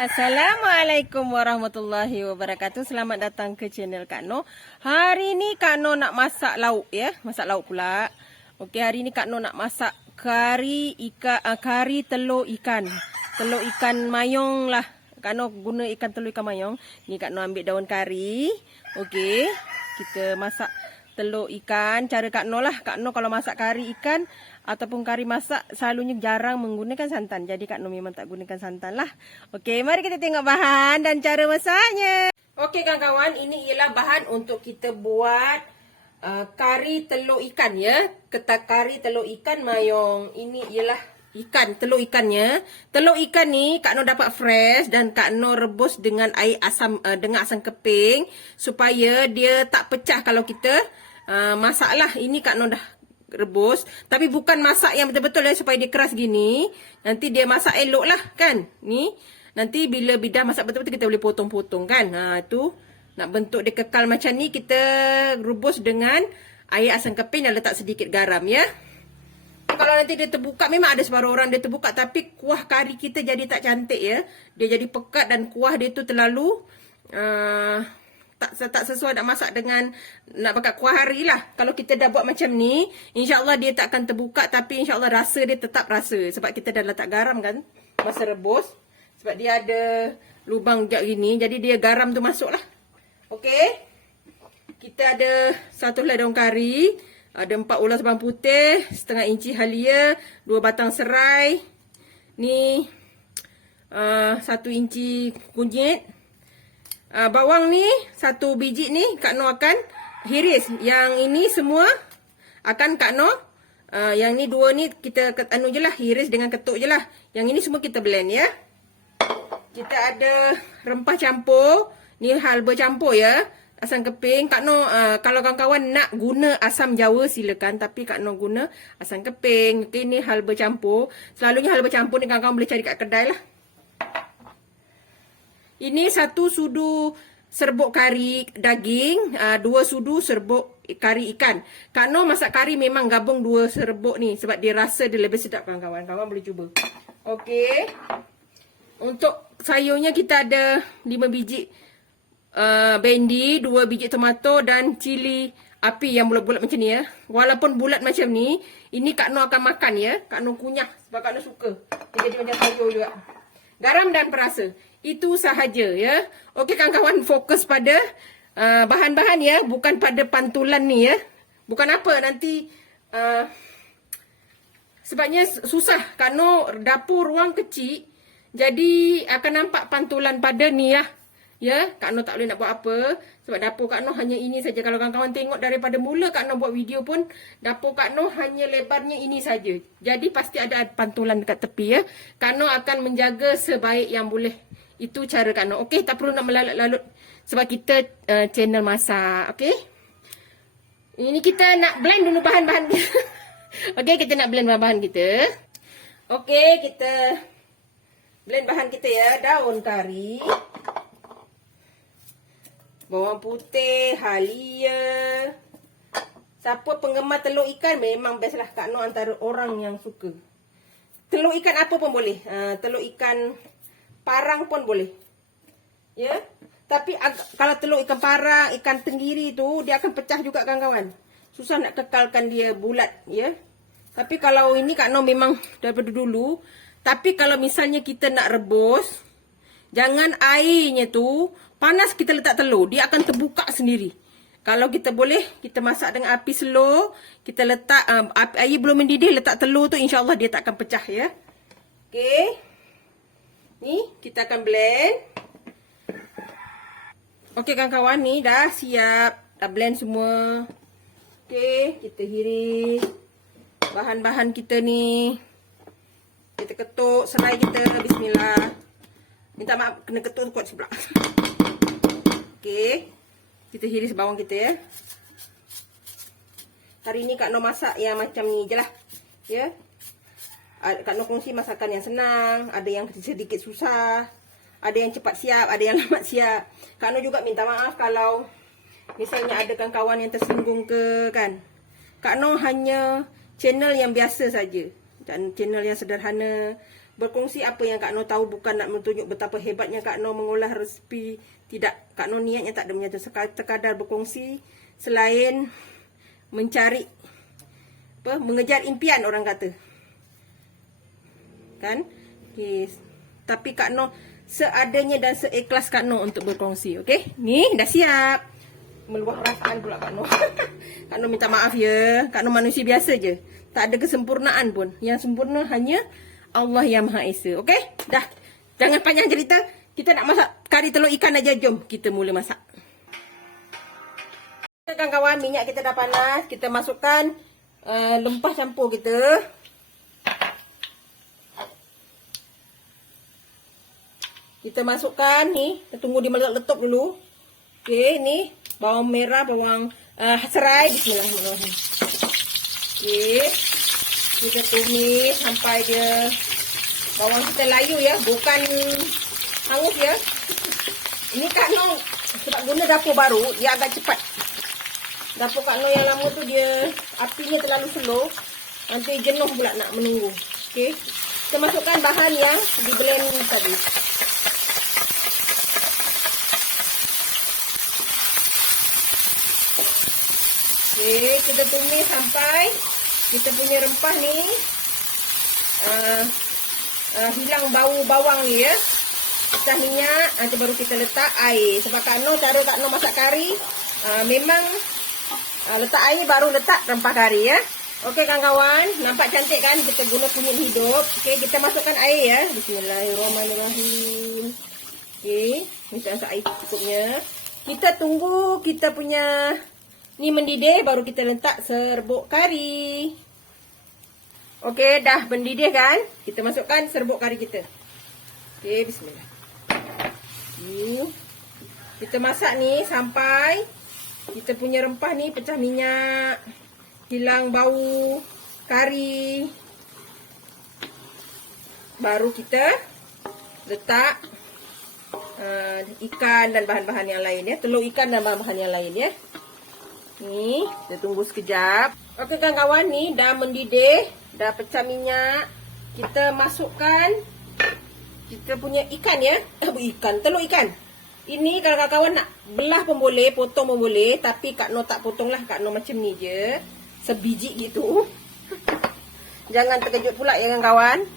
Assalamualaikum warahmatullahi wabarakatuh. Selamat datang ke channel Kak Noh. Hari ni Kak Noh nak masak lauk ya. Masak lauk pula. Okey, hari ni Kak Noh nak masak kari telur ikan. Telur ikan mayong lah. Kak Noh guna telur ikan mayong. Ni Kak Noh ambil daun kari. Okey, kita masak telur ikan. Cara Kak Noh lah. Kak Noh kalau masak kari ikan ataupun kari masak selalunya jarang menggunakan santan. Jadi Kak Noh memang tak gunakan santan lah. Okey, mari kita tengok bahan dan cara masaknya. Okey kawan-kawan, ini ialah bahan untuk kita buat kari telur ikan ya. Kari telur ikan mayong. Ini ialah telur ikannya. Telur ikan ni Kak Noh dapat fresh dan Kak Noh rebus dengan air asam dengan asam keping supaya dia tak pecah kalau kita masak lah. Ini Kak Noh dah rebus, tapi bukan masak yang betul-betul supaya dia keras gini. Nanti dia masak elok lah kan. Ni nanti bila dah masak betul-betul kita boleh potong-potong kan. Tu nak bentuk dia kekal macam ni, kita rebus dengan air asam keping dan letak sedikit garam ya. Kalau nanti dia terbuka, memang ada separuh orang dia terbuka, tapi kuah kari kita jadi tak cantik ya. Dia jadi pekat dan kuah dia tu terlalu tak sesuai nak masak dengan nak pakai kuah hari lah. Kalau kita dah buat macam ni, insyaAllah dia tak akan terbuka, tapi insyaAllah rasa dia tetap rasa. Sebab kita dah letak garam kan masa rebus. Sebab dia ada lubang jak gini, jadi dia garam tu masuk lah. Okey, kita ada 1 helai daun kari, ada 4 ulas bawang putih, setengah inci halia, 2 batang serai, ni 1 inci kunyit. Bawang ni 1 biji ni Kak Noh akan hiris. Yang ini semua akan Kak Noh yang ni 2 ni kita je lah, hiris dengan ketuk je lah. Yang ini semua kita blend ya. Kita ada rempah campur. Ni halba campur ya. Asam keping. Kak Noh kalau kawan-kawan nak guna asam jawa silakan, tapi Kak Noh guna asam keping. Okay, ni halba campur. Selalunya halba campur ni kawan-kawan boleh cari kat kedai lah. Ini 1 sudu serbuk kari daging, 2 sudu serbuk kari ikan. Kak Noh masak kari memang gabung 2 serbuk ni sebab dia rasa dia lebih sedap kawan-kawan. Kawan boleh cuba. Okey. Untuk sayurnya kita ada 5 biji bendi, 2 biji tomato dan cili api yang bulat-bulat macam ni ya. Walaupun bulat macam ni, ini Kak Noh akan makan ya. Kak Noh kunyah sebab Kak Noh suka. Dia jadi macam sayur juga. Garam dan perasa. Itu sahaja ya. Okey kawan-kawan, fokus pada bahan-bahan ya, bukan pada pantulan ni ya. Bukan apa nanti sebabnya susah. Kak Noh dapur ruang kecil, jadi akan nampak pantulan pada ni ya. Ya, Kak Noh tak boleh nak buat apa sebab dapur Kak Noh hanya ini saja. Kalau kawan-kawan tengok daripada mula Kak Noh buat video pun, dapur Kak Noh hanya lebarnya ini saja. Jadi pasti ada pantulan dekat tepi ya. Kak Noh akan menjaga sebaik yang boleh. Itu cara Kak Noh. Okey, tak perlu nak melalut-lalut sebab kita channel masak. Okey. Ini kita nak blend dulu bahan-bahan. Okey, kita nak blend bahan-bahan kita. Okey, kita blend bahan kita ya. Daun kari, bawang putih, halia. Siapa penggemar telur ikan, memang best lah. Kak Noh antara orang yang suka. Telur ikan apa pun boleh. Telur ikan parang pun boleh. Ya. Tapi kalau telur ikan parang, ikan tenggiri tu, dia akan pecah juga kawan-kawan. Susah nak kekalkan dia bulat. Ya. Tapi kalau ini Kak Noh memang daripada dulu. Tapi kalau misalnya kita nak rebus, jangan airnya tu panas kita letak telur, dia akan terbuka sendiri. Kalau kita boleh, kita masak dengan api slow, kita letak air belum mendidih, letak telur tu, insya-Allah dia tak akan pecah ya. Okey. Ni kita akan blend. Okey kawan-kawan, ni dah siap, dah blend semua. Okey, kita hiris bahan-bahan kita ni. Kita ketuk serai kita, bismillah. Minta maaf kena ketuk kuat sebelah. Okey. Kita hiris bawang kita ya. Hari ni Kak Noh masak yang macam ni je lah. Ya. Kak Noh kongsi masakan yang senang. Ada yang sedikit susah. Ada yang cepat siap. Ada yang lambat siap. Kak Noh juga minta maaf kalau misalnya ada kawan-kawan yang tersinggung ke kan. Kak Noh hanya channel yang biasa saja. Dan channel yang sederhana. berkongsi apa yang Kak Noh tahu, bukan nak menunjuk betapa hebatnya Kak Noh mengolah resipi. Tidak, Kak Noh niatnya tak ada macam tu. Sekadar berkongsi selain mencari mengejar impian orang kata. Kan? Okay. Tapi Kak Noh seadanya dan seikhlas Kak Noh untuk berkongsi. Okey? Ni dah siap. Meluah perasaan pula Kak Noh. Kak Noh minta maaf ya. Kak Noh manusia biasa je. Tak ada kesempurnaan pun. Yang sempurna hanya Allah yang Maha Esa. Okey? Dah. Jangan panjang cerita. Kita nak masak kari telur ikan aja. Jom kita mula masak. Kawan-kawan, minyak kita dah panas. Kita masukkan lempah campur kita. Kita masukkan ni, kita tunggu dia meletup dulu. Okey, ni bawang merah, bawang serai. Bismillahirrahmanirrahim. Okey. Kita tumis sampai dia bawang kita layu ya, bukan hangus ya. Ini Kak Noh sebab guna dapur baru, dia agak cepat. Dapur Kak Noh yang lama tu dia apinya terlalu slow. Nanti jenuh pula nak menunggu. Okey. Kita masukkan bahan yang di blend tadi. Okey, kita tumis sampai kita punya rempah ni hilang bau bawang ni ya. Pecah minyak, nanti baru kita letak air. Sebab Kak Noh, cara Kak Noh masak kari memang letak air baru letak rempah kari ya. Okey kawan-kawan, nampak cantik kan? Kita guna kunyit hidup. Okey, kita masukkan air ya. Bismillahirrahmanirrahim. Okey, kita masak air cukupnya. Kita tunggu kita punya ni mendidih, baru kita letak serbuk kari. Okey, dah mendidih kan? Kita masukkan serbuk kari kita. Okey, bismillah. Kita masak ni sampai kita punya rempah ni pecah minyak, hilang bau kari. Baru kita letak ikan dan bahan-bahan yang lain ya. Telur ikan dan bahan-bahan yang lain ya. Ni, kita tunggu sekejap. Okey kawan-kawan, ni dah mendidih, dah pecah minyak. Kita masukkan kita punya ikan ya. Telur ikan. Ini kalau kawan-kawan nak belah pun boleh, potong pun boleh. Tapi Kak Noh tak potong lah. Kak Noh macam ni je. Sebiji gitu. Jangan terkejut pula ya kawan-kawan.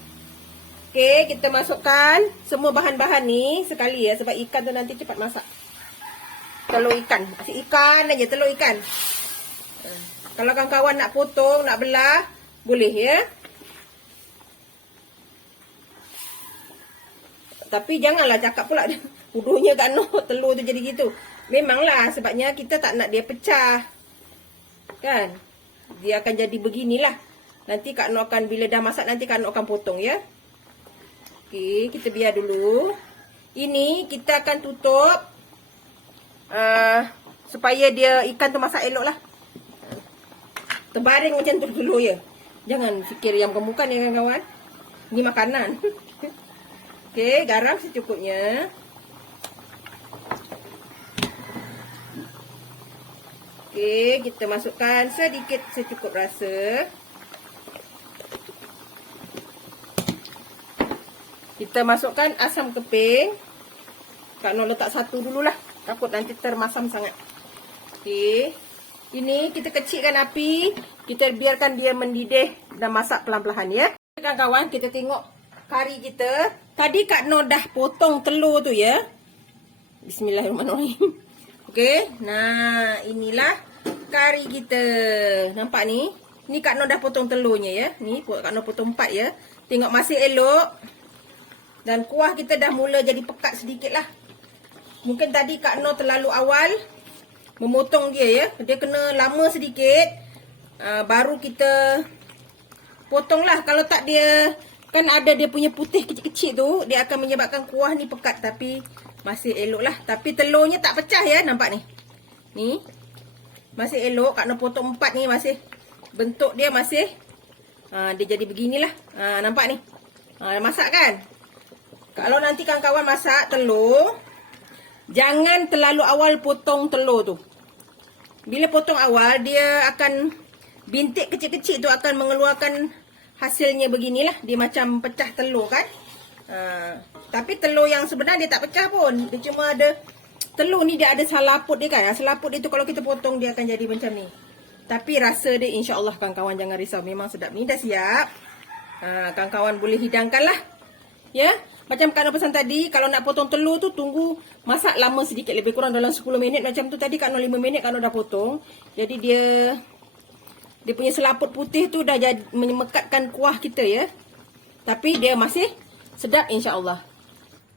Okey, kita masukkan semua bahan-bahan ni sekali ya. Sebab ikan tu nanti cepat masak. Telur ikan. Asyik ikan aja, telur ikan. Kalau kawan-kawan nak potong, nak belah, boleh ya. Tapi janganlah cakap pula bodohnya Kak Noh telur tu jadi gitu. Memanglah sebabnya kita tak nak dia pecah. Kan? Dia akan jadi beginilah. Nanti Kak Noh akan, bila dah masak nanti Kak Noh akan potong ya. Okey, kita biar dulu. Ini kita akan tutup. Supaya dia ikan tu masak elok lah. Terbaring macam tu dulu ya. Jangan fikir yang bukan ya kawan-kawan. Ini makanan. Okey, garam secukupnya. Okey, kita masukkan sedikit secukup rasa. Kita masukkan asam keping. Kak Noh letak satu dululah. Takut nanti termasam sangat. Okey. Ini kita kecilkan api. Kita biarkan dia mendidih dan masak pelan-pelan ya. Kawan-kawan, kita tengok kari kita. Tadi Kak Noh dah potong telur tu ya. Bismillahirrahmanirrahim. Okey. Nah, inilah kari kita. Nampak ni? Ni Kak Noh dah potong telurnya ya. Ni Kak Noh potong 4 ya. Tengok masih elok. Dan kuah kita dah mula jadi pekat sedikit lah. Mungkin tadi Kak Noh terlalu awal memotong dia ya. Dia kena lama sedikit. Baru kita potong lah. Kalau tak dia, kan ada dia punya putih kecil-kecil tu. Dia akan menyebabkan kuah ni pekat. Tapi masih elok lah. Tapi telurnya tak pecah ya. Nampak ni. Ni. Masih elok. Kak Noh potong 4 ni masih. Bentuk dia masih. Dia jadi beginilah. Nampak ni. Masak kan? Kalau nanti kawan-kawan masak telur, jangan terlalu awal potong telur tu. Bila potong awal, dia akan bintik kecil-kecil tu akan mengeluarkan hasilnya beginilah. Dia macam pecah telur kan. Tapi telur yang sebenarnya dia tak pecah pun. Dia cuma ada, telur ni dia ada selaput dia kan. Selaput dia tu kalau kita potong dia akan jadi macam ni. Tapi rasa dia insya-Allah kawan-kawan jangan risau. Memang sedap. Ni dah siap. Kawan-kawan boleh hidangkan lah. Ya. Macam Kak Noh pesan tadi, kalau nak potong telur tu tunggu masak lama sedikit, lebih kurang dalam 10 minit. Macam tu tadi Kak Noh 5 minit Kak Noh dah potong. Jadi dia punya selaput putih tu dah jadi menyemekatkan kuah kita ya. Tapi dia masih sedap insya-Allah.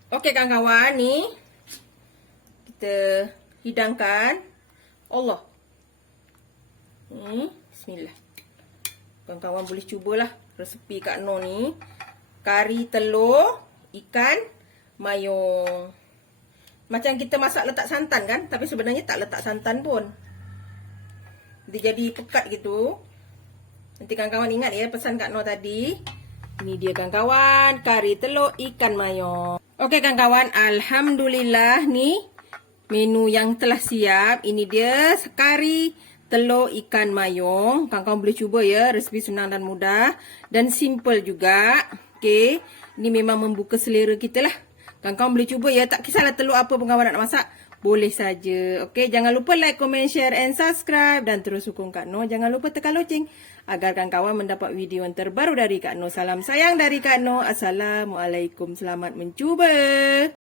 Okey kawan-kawan, ni kita hidangkan. Allah. Bismillah. Kawan-kawan boleh cubalah resepi Kak Noh ni. Kari telur ikan mayong. Macam kita masak letak santan kan, tapi sebenarnya tak letak santan pun. Dia jadi pekat gitu. Nanti kawan-kawan ingat ya pesan Kak Noh tadi. Ini dia kawan-kawan, kari telur ikan mayong. Okey kawan-kawan, alhamdulillah ni menu yang telah siap. Ini dia kari telur ikan mayong. Kawan-kawan boleh cuba ya, resepi senang dan mudah dan simple juga. Okey, ini memang membuka selera kita lah. Kawan-kawan boleh cuba ya, tak kisahlah telur apa pun kawan nak masak, boleh saja. Okey, jangan lupa like, comment, share and subscribe dan terus dukung Kak Noh. Jangan lupa tekan loceng agar kawan-kawan mendapat video yang terbaru dari Kak Noh. Salam sayang dari Kak Noh. Assalamualaikum, selamat mencuba.